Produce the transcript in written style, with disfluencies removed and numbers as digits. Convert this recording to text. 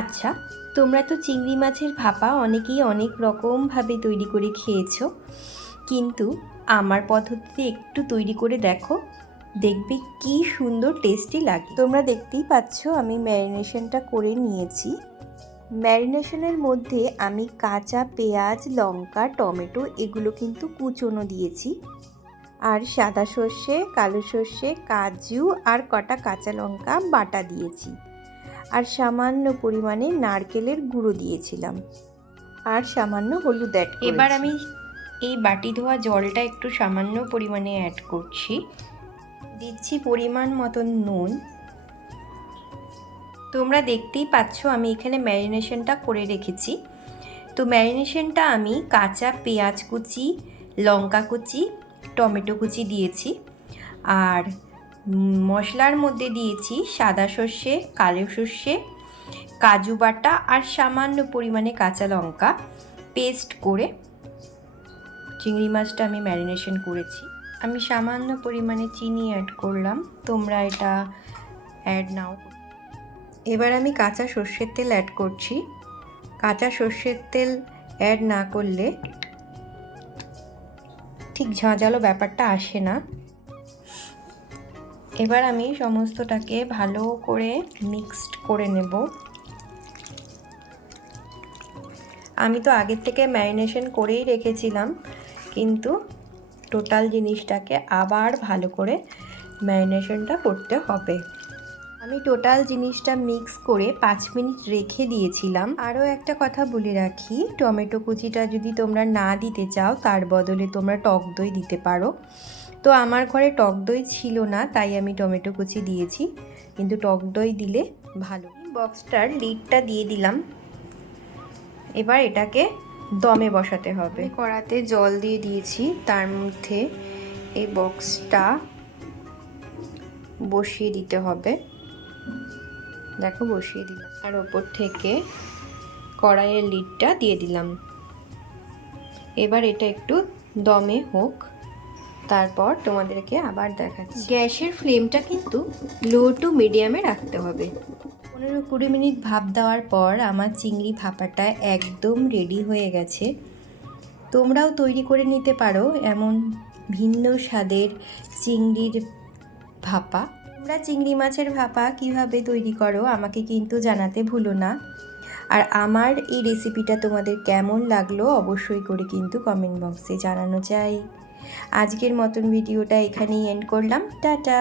আচ্ছা, তোমরা তো চিংড়ি মাছের ভাপা অনেকেই অনেক রকমভাবে তৈরি করে খেয়েছো, কিন্তু আমার পদ্ধতিতে একটু তৈরি করে দেখো, দেখবে কি সুন্দর টেস্টি লাগে। তোমরা দেখতেই পাচ্ছ আমি ম্যারিনেশনটা করে নিয়েছি। ম্যারিনেশনের মধ্যে আমি কাঁচা পেঁয়াজ, লঙ্কা, টমেটো এগুলো কিন্তু কুচোনো দিয়েছি, আর সাদা সর্ষে, কালো সর্ষে, কাজু আর কটা কাঁচা লঙ্কা বাটা দিয়েছি, আর সামান্য পরিমাণে নারকেলের গুঁড়ো দিয়েছিলাম, আর সামান্য হলুদ অ্যাড করেছি। এবার আমি এই বাটি ধোয়া জলটা একটু সামান্য পরিমাণে অ্যাড করছি, দিচ্ছি পরিমাণ মতন নুন। তোমরা দেখতেই পাচ্ছ আমি এখানে ম্যারিনেশনটা করে রেখেছি। তো ম্যারিনেশনটা আমি কাঁচা পেঁয়াজ কুচি, লঙ্কা কুচি, টমেটো কুচি দিয়েছি, আর মশলার মধ্যে দিয়েছি সাদা সর্ষে, কালো সর্ষে, কাজু বাটা আর সামান্য পরিমাণে কাঁচা লঙ্কা পেস্ট করে চিংড়ি মাছটা আমি ম্যারিনেশন করেছি। আমি সামান্য পরিমাণে চিনি অ্যাড করলাম, তোমরা এটা অ্যাড নাও। এবার আমি কাঁচা সর্ষের তেল অ্যাড করছি। কাঁচা সর্ষের তেল অ্যাড না করলে ঠিক ঝাঁঝালো ব্যাপারটা আসে না। এবার আমি সমস্তটাকে ভালো করে মিক্সড করে নেব। আমি তো আগের থেকে ম্যারিনেশন করেই রেখেছিলাম, কিন্তু টোটাল জিনিসটাকে আবার ভালো করে ম্যারিনেশনটা করতে হবে। আমি টোটাল জিনিসটা মিক্স করে 5 মিনিট রেখে দিয়েছিলাম। আরও একটা কথা বলে রাখি, টমেটো কুচিটা যদি তোমরা না দিতে চাও তার বদলে তোমরা টক দই দিতে পারো। তো আমার ঘরে টক দই ছিল না, তাই আমি টমেটো কুচি দিয়েছি, কিন্তু টক দই দিলে ভালো। বক্সটার লিডটা দিয়ে দিলাম। এবার এটাকে দমে বসাতে হবে। কড়াতে জল দিয়ে দিয়েছি, তার মধ্যে এই বক্সটা বসিয়ে দিতে হবে। দেখো বসিয়ে দিলাম, আর ওপর থেকে কড়াইয়ের লিডটা দিয়ে দিলাম। এবার এটা একটু দমে হোক, তারপর তোমাদেরকে আবার দেখাচ্ছি। গ্যাসের ফ্লেমটা কিন্তু লো টু মিডিয়ামে রাখতে হবে। 15-20 মিনিট ভাপ দেওয়ার পর আমার চিংড়ি ভাপাটা একদম রেডি হয়ে গেছে। তোমরাও তৈরি করে নিতে পারো এমন ভিন্ন স্বাদের চিংড়ির ভাপা। তোমরা চিংড়ি মাছের ভাপা কিভাবে তৈরি করো আমাকে কিন্তু জানাতে ভুলো না। আর আমার এই রেসিপিটা তোমাদের কেমন লাগলো অবশ্যই করে কিন্তু কমেন্ট বক্সে জানানো চাই। আজকের মতন ভিডিওটা এখানেই এন্ড করলাম। টাটা।